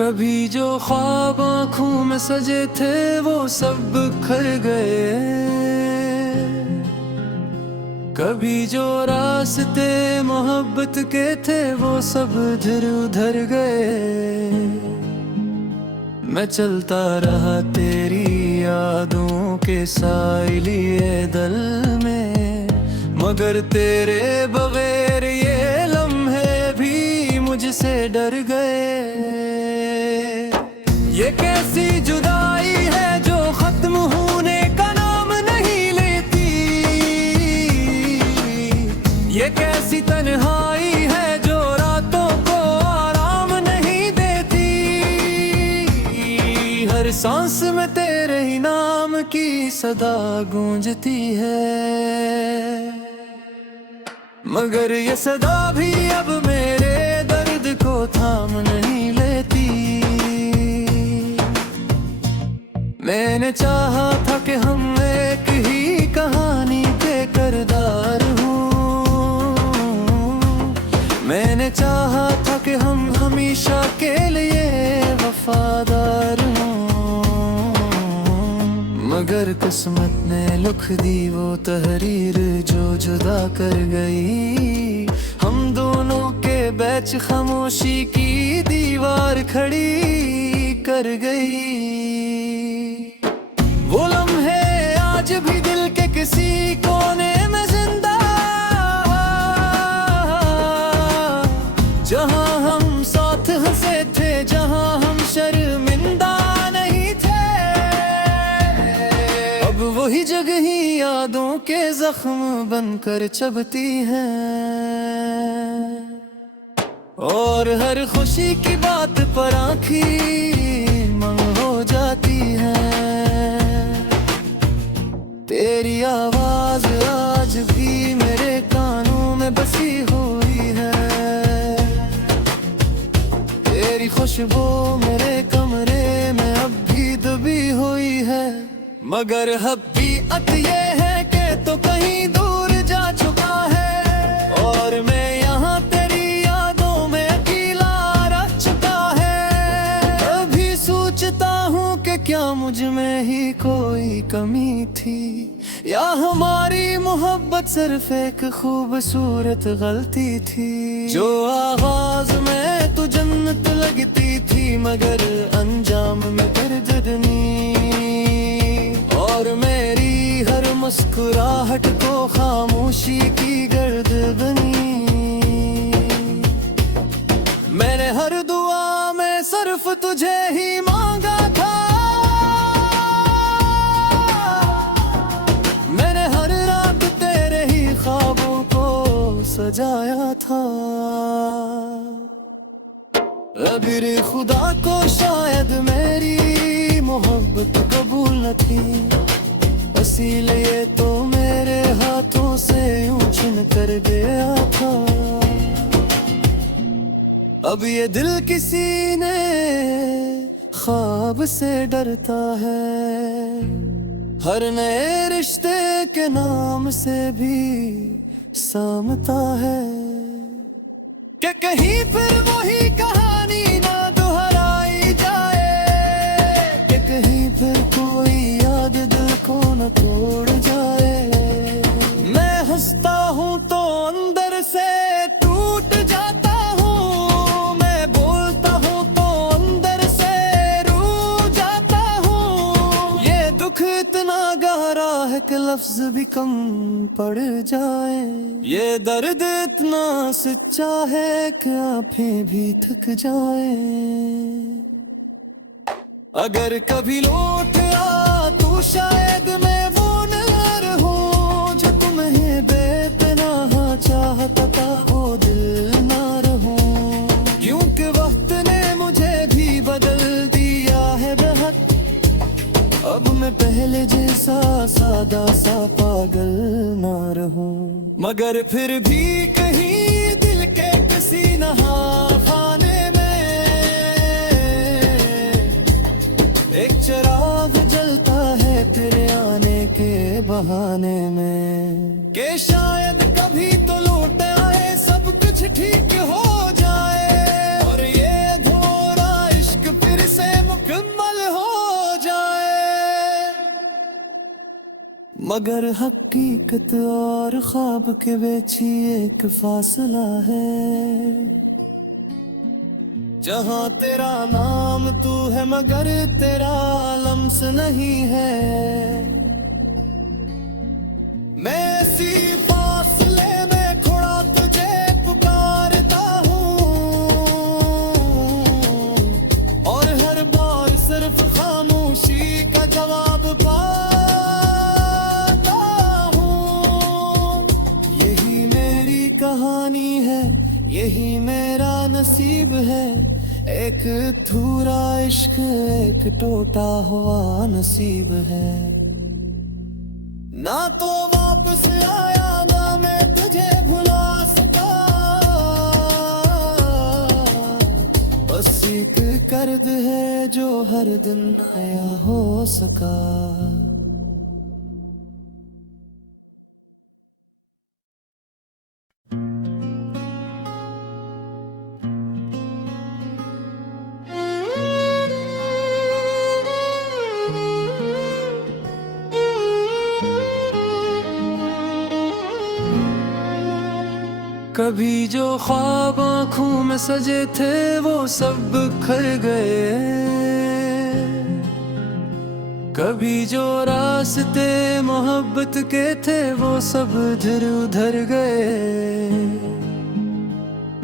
कभी जो ख्वाब आँखों में सजे थे वो सब बिखर गए। कभी जो रास्ते मोहब्बत के थे वो सब इधर उधर गए। मैं चलता रहा तेरी यादों के साए लिए दल में, मगर तेरे बगैर ये लम्हे भी मुझसे डर गए। ये कैसी जुदाई है जो खत्म होने का नाम नहीं लेती। ये कैसी तन्हाई है जो रातों को आराम नहीं देती। हर सांस में तेरे ही नाम की सदा गूंजती है, मगर ये सदा भी अब मेरे दर्द को थाम नहीं लेती। मैंने चाहा था कि हम एक ही कहानी के किरदार हों। मैंने चाहा था कि हम हमेशा के लिए वफादार हों, मगर किस्मत ने लिख दी वो तहरीर जो जुदा कर गई। हम दोनों के बीच खामोशी की दीवार खड़ी कर गई। वो लम्हे आज भी दिल के किसी कोने में जिंदा, जहां हम साथ हंसे थे, जहां हम शर्मिंदा नहीं थे। अब वही जगह ही यादों के जख्म बनकर चबती हैं, और हर खुशी की बात पर आँखें मंग हो जाती है। तेरी आवाज आज भी मेरे कानों में बसी हुई है। तेरी खुशबू मेरे कमरे में अब भी दबी हुई है, मगर हकीकत ये है कि तो कहीं दूर जा चुका है, और मैं यहाँ तेरी यादों में अकेला रह चुका है। अभी सोचता हूँ कि क्या मुझ में ही कोई कमी थी, या हमारी मोहब्बत सिर्फ एक खूबसूरत गलती थी। जो आगाज में तो जन्नत लगती थी, मगर अंजाम में दर्दनी, और मेरी हर मुस्कुराहट को खामोशी की गर्द बनी। मैंने हर दुआ में सिर्फ तुझे ही मांगा था, मैंने हर रात तेरे ही ख्वाबों को सजाया था। अगर खुदा को शायद मेरी मोहब्बत कबूल न थी, इसीलिए तो मेरे हाथों से यूं छिन कर गया था। अब ये दिल किसी ने ख्वाब से डरता है, हर नए रिश्ते के नाम से भी सामता है, कि कहीं फिर वही कहानी ना दोहराई जाए, कि कहीं फिर कोई याद दिल को न तोड़ जाए। मैं हंसता हूँ तो अंदर से टूट जाता हूँ, मैं बोलता हूँ तो अंदर से रू जाता हूँ। ये दुख इतना गहरा है कि लफ्ज भी कम पड़ जाए, ये दर्द इतना सच्चा है कि आँखें भी थक जाए। अगर कभी लौट आ तो शायद मैं वो नर हूँ, जो तुम्हें बेपनाह चाहता था वो दिल ना रहूं। क्योंकि वक्त ने मुझे भी बदल दिया है बहुत, अब मैं पहले जैसा सादा सा पागल ना रहूं। मगर फिर भी कहीं दिल के किसी नहाने में एक चिराग जलता है तेरे आने के बहाने में, कि शायद कभी तो लौट आए सब कुछ ठीक हो जाए, और ये अधूरा इश्क मगर हकीकत और ख्वाब के बीच ही एक फासला है। जहाँ तेरा नाम तू है मगर तेरा लम्स नहीं है। मैं इसी फासले में खड़ा तुझे पुकारता हूँ और हर बार सिर्फ खामोशी का जवाब पाता हूँ। यही मेरी कहानी है, यही मेरा नसीब है। एक अधूरा इश्क, एक टूटा हुआ नसीब है। ना तो वापस आया, ना मैं तुझे भुला सका। बस एक कर्द है जो हर दिन नया हो सका। कभी जो ख्वाब आँखों में सजे थे वो सब बिखर गए। कभी जो रास्ते मोहब्बत के थे वो सब इधर उधर गए।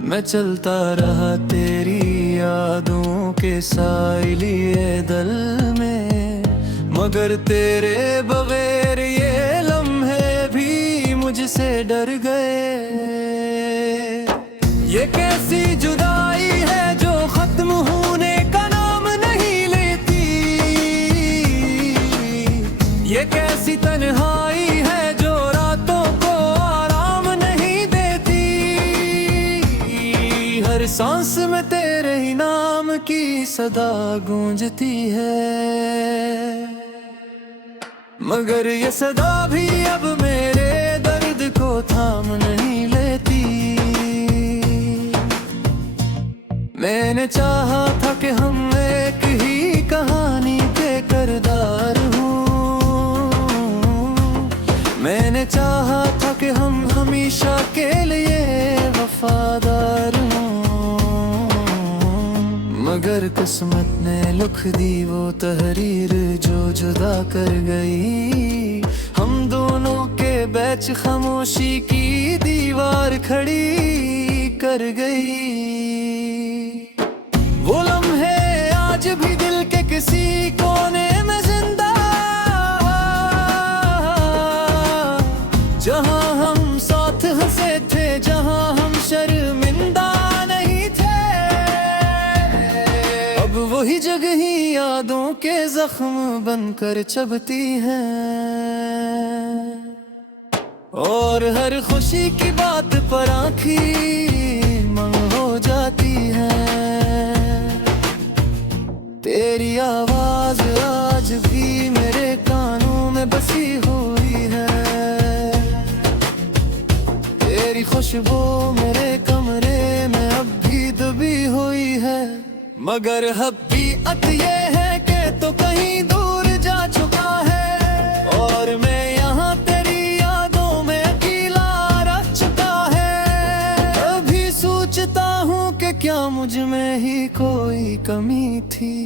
मैं चलता रहा तेरी यादों के साइलिए दल में, मगर तेरे बगैर ये लम्हे भी मुझसे डर गए। ये कैसी जुदाई है जो खत्म होने का नाम नहीं लेती। ये कैसी तन्हाई है जो रातों को आराम नहीं देती। हर सांस में तेरे ही नाम की सदा गूंजती है, मगर ये सदा भी अब मेरे दर्द को थाम नहीं लेती। मैंने चाहा था कि हम एक ही कहानी के किरदार हों। मैंने चाहा था कि हम हमेशा के लिए वफादार हों, मगर किस्मत ने लिख दी वो तहरीर जो जुदा कर गई। हम दोनों के बीच खामोशी की दीवार खड़ी कर गई। वो लम्हे आज भी दिल के किसी कोने में जिंदा, जहां हम साथ हंसे थे, जहां हम शर्मिंदा नहीं थे। अब वही जगह ही यादों के जख्म बनकर चबती हैं, और हर खुशी की बात पर आँखें मंग हो जाती है। तेरी आवाज आज भी मेरे कानों में बसी हुई है। तेरी खुशबू मेरे कमरे में अब भी दबी हुई है, मगर हकीकत ये है कि तो कहीं दूर जा चुका है, और मैं यहाँ तेरी यादों में अकेला रह चुका है। अभी सोचता हूँ कि क्या मुझ में ही कोई कमी थी,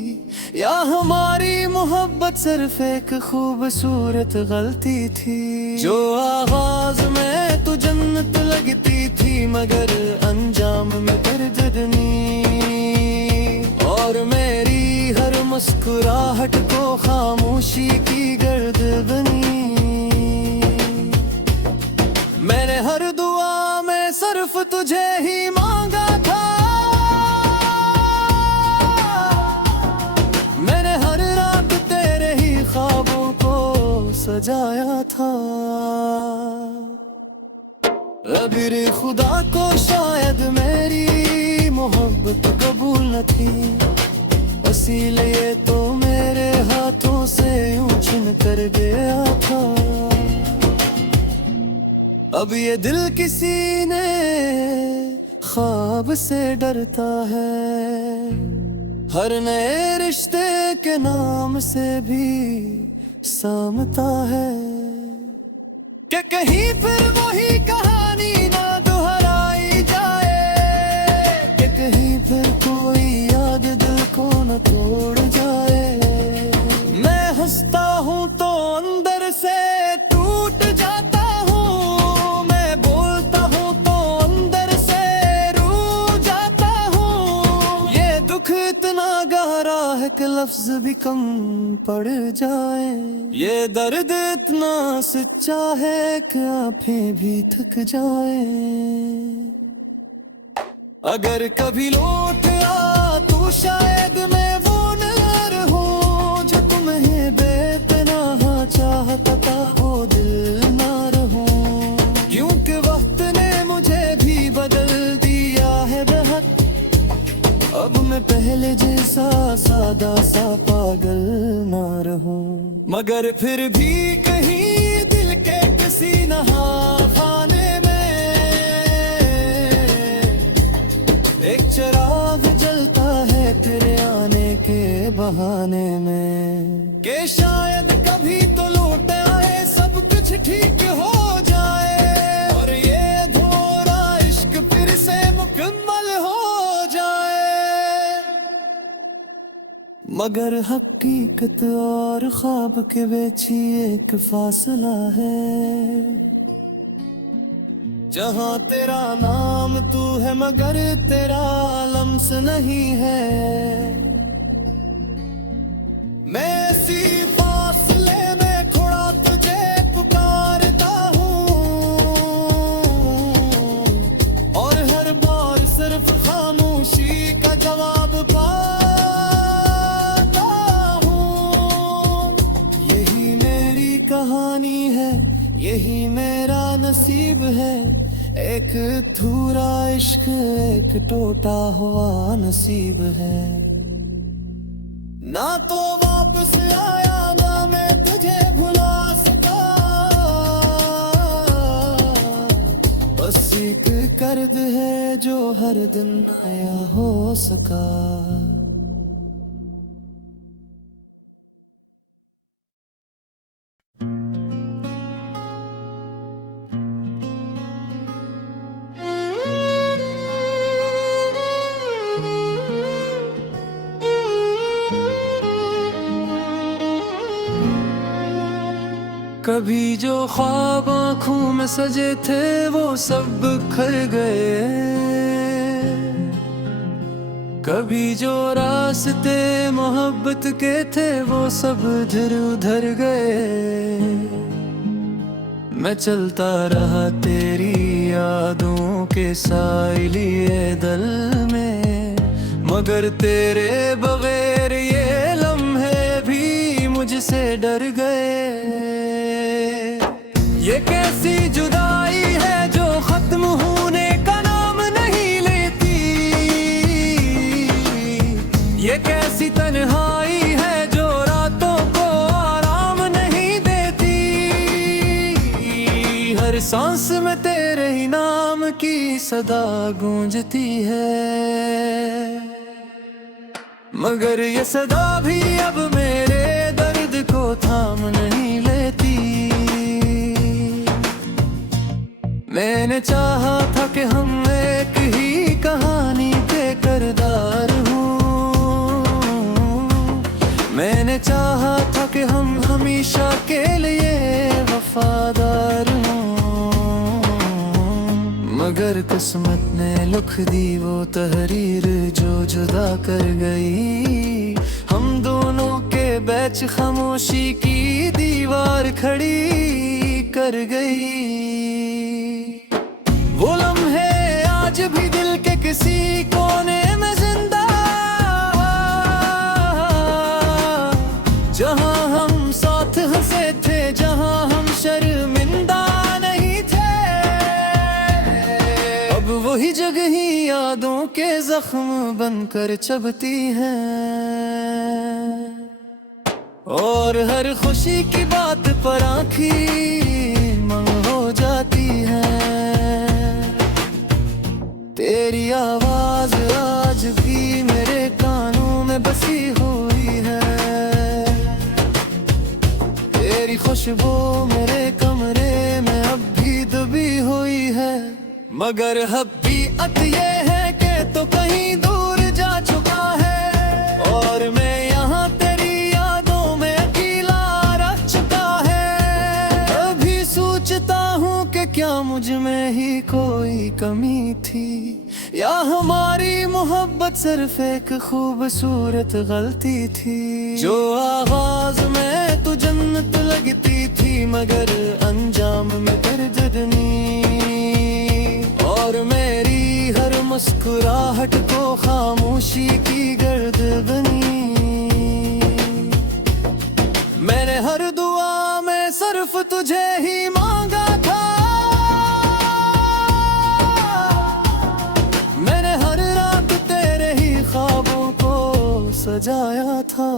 या हमारी मोहब्बत सिर्फ एक खूबसूरत गलती थी। जो आगाज में तू जन्नत लगती थी, मगर अंजाम में दर्दनी, और मेरी हर मुस्कुराहट को खामोशी की गर्द बनी। मैंने हर दुआ में सिर्फ तुझे ही मांगा था, मैंने हर रात तेरे ही ख्वाबों को सजाया था। अगर खुदा को शायद मेरी मोहब्बत कबूल न थी, इसीलिए तो मेरे हाथों से यूं छिन कर गया था। अब ये दिल किसी ने ख्वाब से डरता है, हर नए रिश्ते के नाम से भी सामता है। कि कहीं फिर वही कहानी ना दोहराई जाए, कि कहीं फिर कोई याद दिल को न तोड़ जाए। मैं हंसता हूँ तो अंदर से टूट जाता हूँ, मैं बोलता हूँ तो अंदर से रू जाता हूँ। ये दुख इतना गहरा है कि लफ्ज भी कम पड़ जाए, ये दर्द इतना सच्चा है कि आँखें भी थक जाए। अगर कभी लौट आ तो शायद मैं वो न रहूं जो तुम्हें बेपनाह चाहता था, वो दिल ना रहूं। क्योंकि वक्त ने मुझे भी बदल दिया है बेहद, अब मैं पहले जैसा सादा सा पागल ना रहूं। मगर फिर भी कहीं दिल के किसी नहाने में एक चिराग जलता है तेरे आने के बहाने में, कि शायद कभी तो लौट आए सब कुछ ठीक हो जाए, और ये अधूरा इश्क फिर से मुकम्मल हो जाए। मगर हकीकत और ख्वाब के बीच ही एक फासला है, जहाँ तेरा नाम तू है मगर तेरा लम्स नहीं है। मैं इसी फासले में थोड़ा तुझे पुकारता हूँ, और हर बार सिर्फ खामोशी का जवाब पाता हूँ। यही मेरी कहानी है, यही मेरा नसीब है, एक अधूरा इश्क एक टूटा हुआ नसीब है। ना तो वापस आया ना मैं तुझे भुला सका, बस एक कर्द है जो हर दिन नया हो सका। कभी जो ख्वाब आँखों में सजे थे वो सब बिखर गए, कभी जो रास्ते मोहब्बत के थे वो सब इधर उधर गए। मैं चलता रहा तेरी यादों के साइलिए दल में, मगर तेरे बगैर ये लम्हे भी मुझसे डर गए। ये कैसी जुदाई है जो खत्म होने का नाम नहीं लेती, ये कैसी तन्हाई है जो रातों को आराम नहीं देती। हर सांस में तेरे ही नाम की सदा गूंजती है, मगर ये सदा भी अब मेरे दर्द को थाम नहीं लेती। मैंने चाहा था कि हम एक ही कहानी के किरदार हों, मैंने चाहा था कि हम हमेशा के लिए वफादार हों, मगर किस्मत ने लिख दी वो तहरीर जो जुदा कर गई। हम दोनों के बीच खामोशी की दीवार खड़ी कर गई। वो लम्हे आज भी दिल के किसी कोने में जिंदा, जहां हम साथ हंसे थे, जहां हम शर्मिंदा नहीं थे। अब वही जगह ही यादों के जख्म बनकर चबती हैं, और हर खुशी की बात पर आँखें मंग हो जाती है। तेरी आवाज आज भी मेरे कानों में बसी हुई है, तेरी खुशबू मेरे कमरे में मगर हकीकत ये है कि तो कहीं दूर जा चुका है और मैं यहाँ तेरी यादों में अकेला रह चुका है। अभी सोचता हूँ कि क्या मुझ में ही कोई कमी थी या हमारी मोहब्बत सिर्फ एक खूबसूरत गलती थी। जो आगाज में तू जन्नत लगती थी मगर अंजाम में दर्दनी, और मेरी हर मुस्कुराहट को खामोशी की गर्द बनी। मैंने हर दुआ में सिर्फ तुझे ही मांगा था, मैंने हर रात तेरे ही ख्वाबों को सजाया था।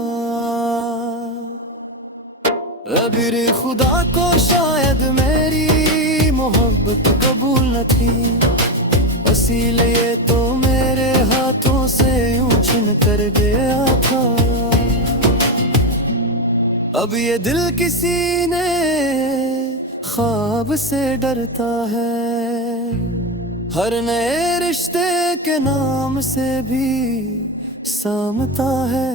अगर खुदा को शायद मेरी मोहब्बत कबूल न थी, इसीलिए तो मेरे हाथों से यूं छिन कर गया था। अब ये दिल किसी ने ख्वाब से डरता है, हर नए रिश्ते के नाम से भी सामता है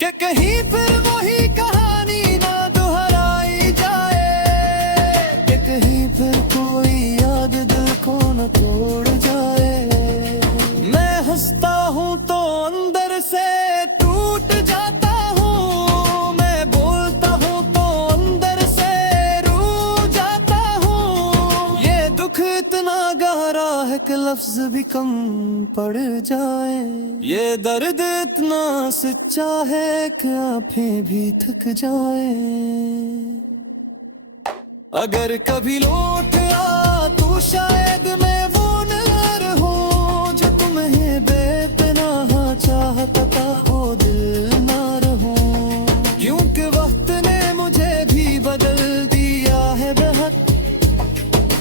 कि कहीं फिर वही कहानी ना दोहराई जाए, कि कहीं फिर कोई याद दिल को न तोड़ जाए। मैं हंसता हूँ तो अंदर से टूट जाता हूँ, मैं बोलता हूँ तो अंदर से रू जाता हूँ। ये दुख इतना गहरा है कि लफ्ज भी कम पड़ जाए, ये दर्द इतना सच्चा है कि आँखें भी थक जाए। अगर कभी लौट आ तो शायद मैं वो न रहूं जो तुम्हें बेपनाह चाहता था, वो दिल ना रहूं। क्योंकि वक्त ने मुझे भी बदल दिया है बहुत,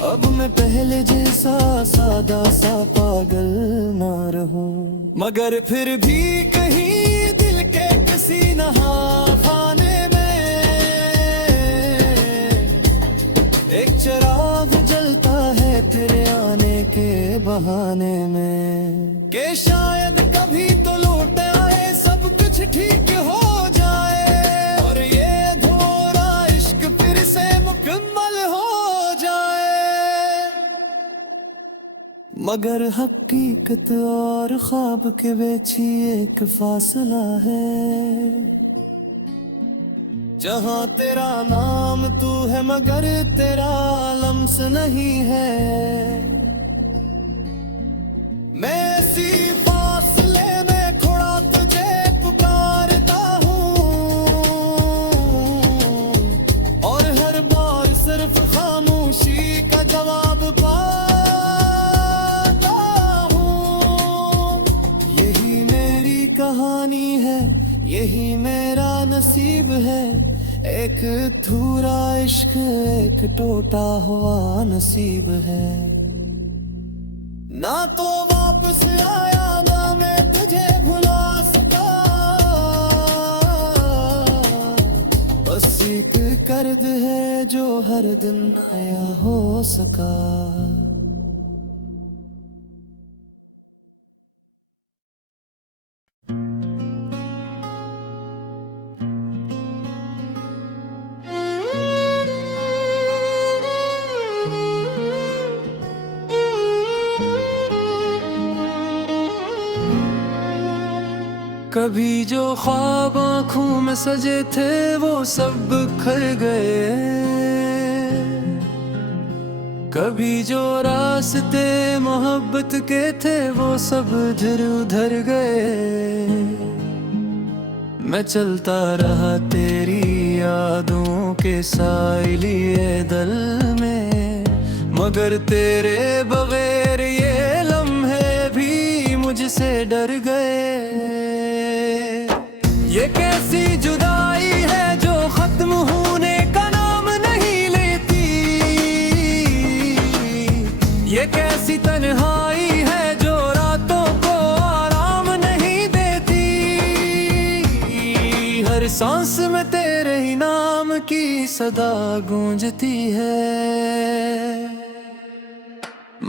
अब मैं पहले जैसा सादा सा पागल ना रहूं। मगर फिर भी कहीं दिल के किसी नहाने में एक चिराग जलता है तेरे आने के बहाने में, कि शायद कभी तो लौट आए सब कुछ ठीक हो जाए और ये अधूरा इश्क फिर से मुकम्मल हो जाए। मगर हकीकत और ख्वाब के बीच ही एक फासला है, जहाँ तेरा नाम तू है मगर तेरा लम्स नहीं है। मैं इसी फासले में खड़ा तुझे पुकारता हूँ और हर बार सिर्फ खामोशी का जवाब पाता हूँ। यही मेरी कहानी है, यही मेरा नसीब है, एक अधूरा इश्क एक टूटा हुआ नसीब है। ना तो वापस आया ना मैं तुझे भुला सका, बस एक कर्द है जो हर दिन नया हो सका। कभी जो ख्वाब आँखों में सजे थे वो सब बिखर गए, कभी जो रास्ते मोहब्बत के थे वो सब इधर उधर गए। मैं चलता रहा तेरी यादों के साइलिए दल में, मगर तेरे बगैर ये लम्हे भी मुझसे डर गए। ये कैसी जुदाई है जो खत्म होने का नाम नहीं लेती, ये कैसी तन्हाई है जो रातों को आराम नहीं देती। हर सांस में तेरे ही नाम की सदा गूंजती है,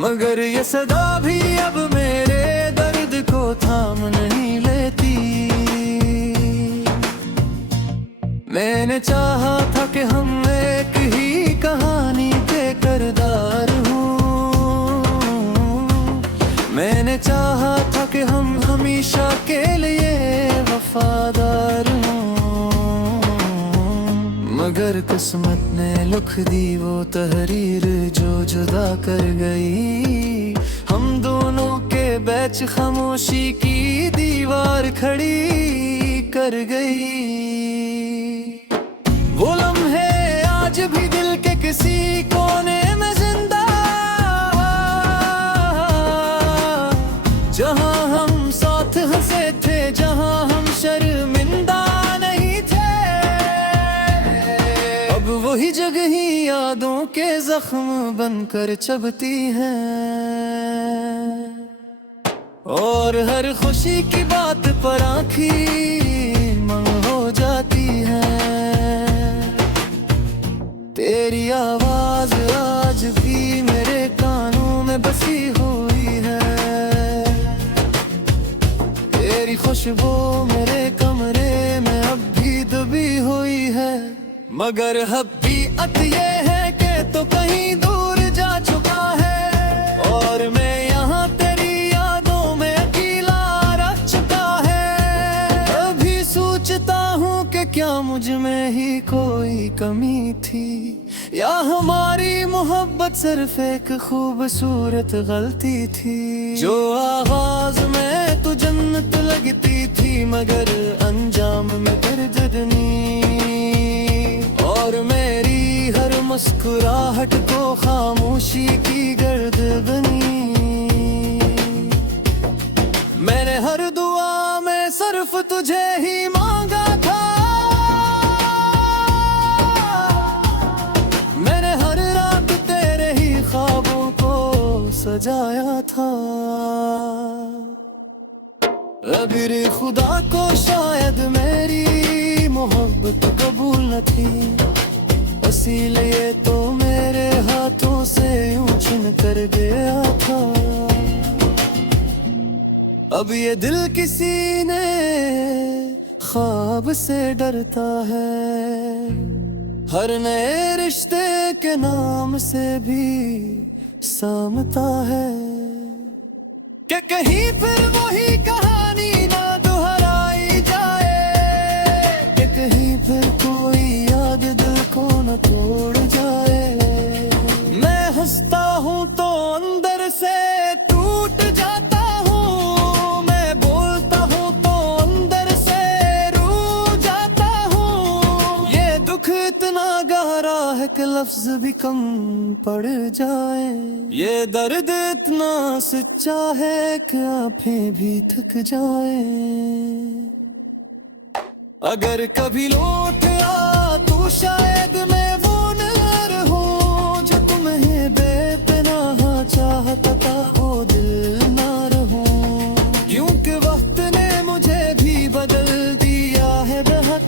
मगर ये सदा भी अब मेरे दर्द को थाम नहीं लेती। मैंने चाहा था कि हम एक ही कहानी के किरदार हों। मैंने चाहा था कि हम हमेशा के लिए वफादार हों। मगर किस्मत ने लिख दी वो तहरीर जो जुदा कर गई। हम दोनों के बीच खामोशी की दीवार खड़ी कर गई। वो लम्हे आज भी दिल के किसी कोने में जिंदा, जहां हम साथ हंसे थे, जहां हम शर्मिंदा नहीं थे। अब वही जगह ही यादों के जख्म बनकर चबती हैं, और हर खुशी की बात पर आँखी मंग हो जाती है। तेरी आवाज आज भी मेरे कानों में बसी हुई है। तेरी खुशबू मेरे कमरे में अब भी दबी हुई है। मगर हकीकत ये है कि तो कहीं दूर जा चुका है, और मैं यहाँ तेरी यादों में अकेला रह चुका है। अभी सोचता हूँ कि क्या मुझ में ही कोई कमी थी, या हमारी मोहब्बत सिर्फ एक खूबसूरत गलती थी। जो आगाज में तू जन्नत लगती थी, मगर अंजाम में गिरदनी, और मेरी हर मुस्कुराहट को खामोशी की गर्द बनी। मैंने हर दुआ में सिर्फ तुझे ही मांगा था। मैंने हर रात तेरे ही ख्वाबों को सजाया था। अगर खुदा को शायद मेरी मोहब्बत कबूल न थी, इसीलिए तो मेरे हाथों से यूं छिन कर गया था। अब ये दिल किसी ने ख्वाब से डरता है, हर नए रिश्ते के नाम से भी सामता है। कि कहीं फिर वही कहानी ना दोहराई जाए, कि कहीं फिर कोई याद दिल को न तोड़ जाए। मैं हंसता हूँ तो अंदर से टूट जाता हूँ, मैं बोलता हूँ तो अंदर से रू जाता हूँ। ये दुख इतना गहरा है कि लफ्ज भी कम पड़ जाए। ये दर्द इतना सच्चा है कि आँखें भी थक जाए। अगर कभी लौट आ तो शायद मैं वो न रहूं, जो तुम्हें बेपनाह चाहता था वो दिल ना रहूं। क्योंकि वक्त ने मुझे भी बदल दिया है बहुत,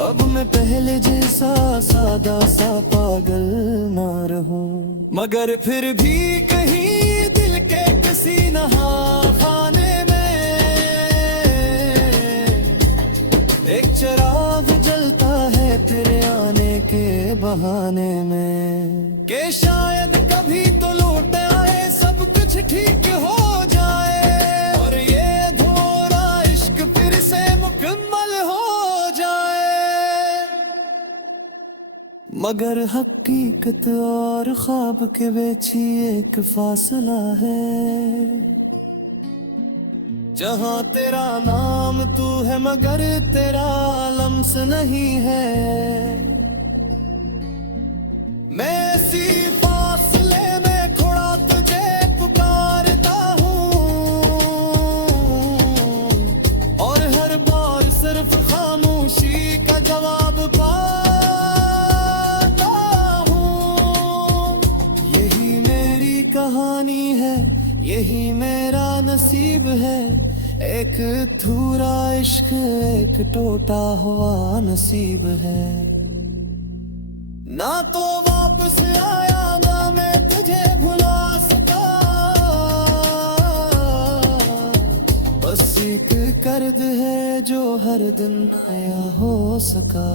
अब मैं पहले जैसा सादा सा पागल ना रहूं। मगर फिर भी कहीं दिल के किसी नहाखाने में एक चिराग जलता है तेरे आने के बहाने में। कि शायद कभी तो लौट आए, सब कुछ ठीक हो जाए, और ये अधूरा इश्क फिर से मुकम्मल हो जाए। मगर हकीकत और ख्वाब के बीच ही एक फासला है, जहाँ तेरा नाम तू है मगर तेरा लम्स नहीं है। मैं इसी फासले में थोड़ा तुझे पुकारता हूँ, और हर बार सिर्फ खामोशी का जवाब पाता हूँ। यही मेरी कहानी है, यही मेरा नसीब है। एक अधूरा इश्क, एक टूटा हुआ नसीब है। ना तो वापस आया, ना मैं तुझे भुला एक कर्द है जो हर दिन नया हो सका।